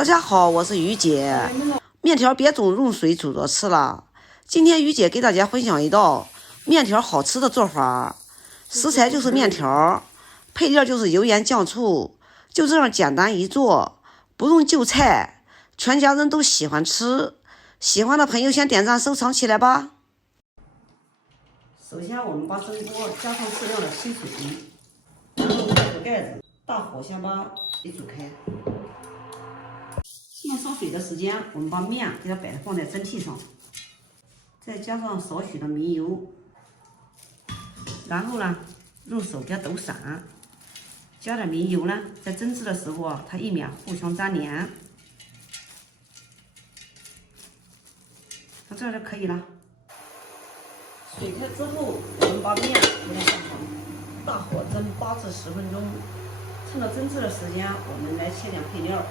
大家好，我是于姐。面条别总用水煮着吃了。今天于姐给大家分享一道面条好吃的做法。食材就是面条，配料就是油盐酱醋，就这样简单一做，不用就菜，全家人都喜欢吃。喜欢的朋友先点赞收藏起来吧。首先我们把蒸锅加上适量的清水，然后盖个盖子，大火先把水煮开。用烧水的时间，我们把面给它放在蒸屉上，再加上少许的明油，然后呢，用手给它抖散，加点明油呢，在蒸制的时候啊，它以免互相粘连。那这样就可以了。水开之后，我们把面给它放上，大火蒸8至10分钟。趁着蒸制的时间，我们来切点配料。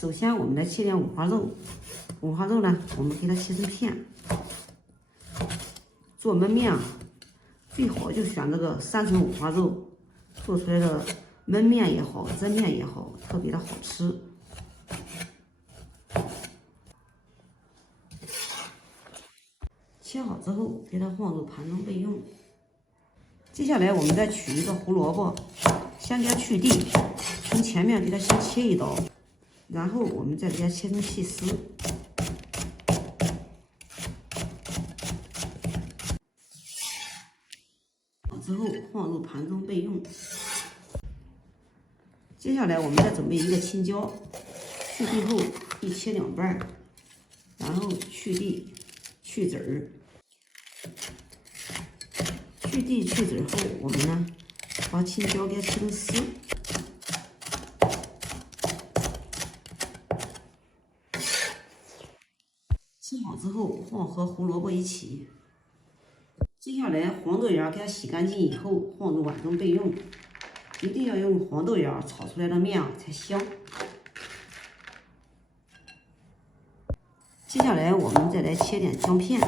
首先，我们来切点五花肉。五花肉呢，我们给它切成片。做焖面啊，最好就选这个3层五花肉，做出来的焖面也好，蒸面也好，特别的好吃。切好之后，给它放入盘中备用。接下来，我们再取一个胡萝卜，先给它去蒂，从前面给它先切一刀。然后我们再给它切成细丝，之后放入盘中备用。接下来我们再准备一个青椒，去蒂后一切2半，然后去蒂去籽儿。去蒂去籽后，我们呢把青椒给它切成丝。切好之后，放和胡萝卜一起。接下来黄豆芽给它洗干净以后，放入碗中备用。一定要用黄豆芽炒出来的面才香。接下来我们再来切点姜片。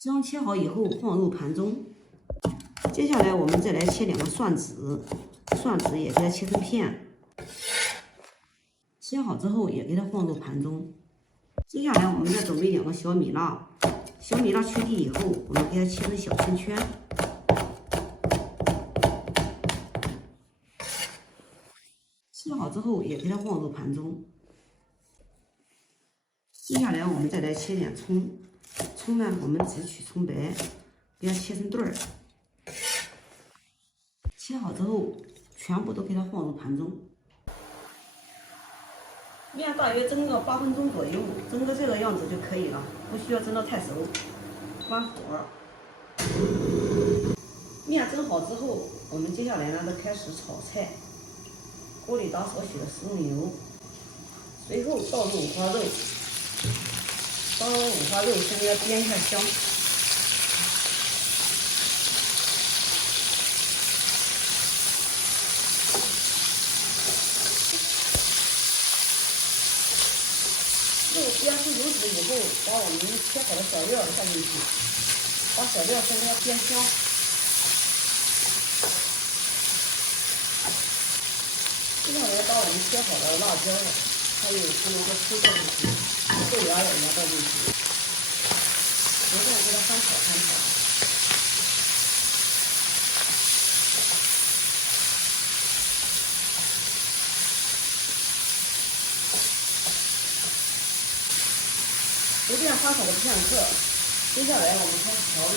姜切好以后放入盘中。接下来我们再来切2个蒜子，蒜子也给它切成片。切好之后也给它放入盘中。接下来我们再准备2个小米辣，小米辣去蒂以后，我们给它切成小圈圈。切好之后也给它放入盘中。接下来我们再来切点葱，葱呢我们只取葱白，给它切成段儿。切好之后，全部都给它放入盘中。面大约蒸个8分钟左右，蒸个这个样子就可以了，不需要蒸得太熟。关火。面蒸好之后，我们接下来呢，就开始炒菜。锅里打少许的食用油，随后倒入五花肉，把五花肉先给它煸一下香。肉煸出油脂以后，把我们切好的小料下进去，把小料先给它煸香。接下来把我们切好的辣椒，还有胡萝卜丝倒进去，豆芽也倒进去，随后给它翻炒翻炒。随便翻炒了片刻，接下来我们开始调味。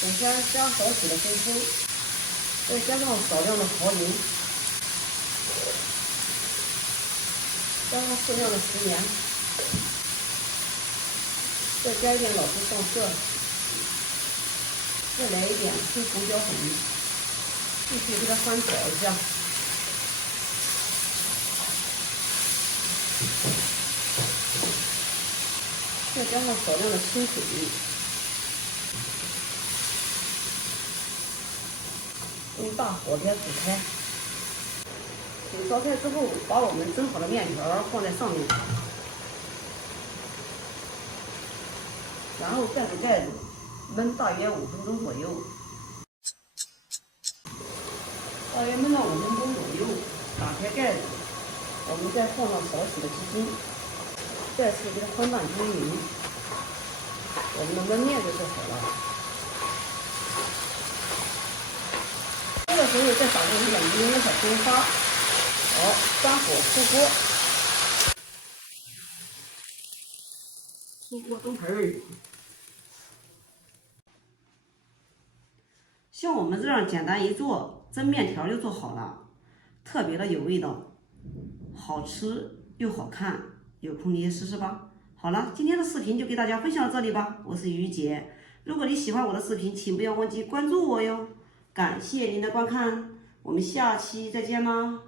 首先加少许的生抽，再加上少量的蚝油，加上适量的食盐，再加一点老抽上色，再来一点黑胡椒粉，继续给它翻炒一下。再加上少量的清水，用大火给它煮开。水烧开之后，把我们蒸好的面条放在上面，然后盖住盖子，焖大约5分钟左右。大约焖了5分钟左右，打开盖子，我们再放上少许的鸡精，再次给它混拌均匀，我们的焖面就做好了。这个时候再撒上一点迷人的小葱花，好，关火出锅，灯盆儿。像我们这样简单一做，蒸面条就做好了，特别的有味道，好吃又好看，有空你也试试吧。好了，今天的视频就给大家分享到这里吧，我是于姐。如果你喜欢我的视频，请不要忘记关注我哟。感谢您的观看，我们下期再见啦。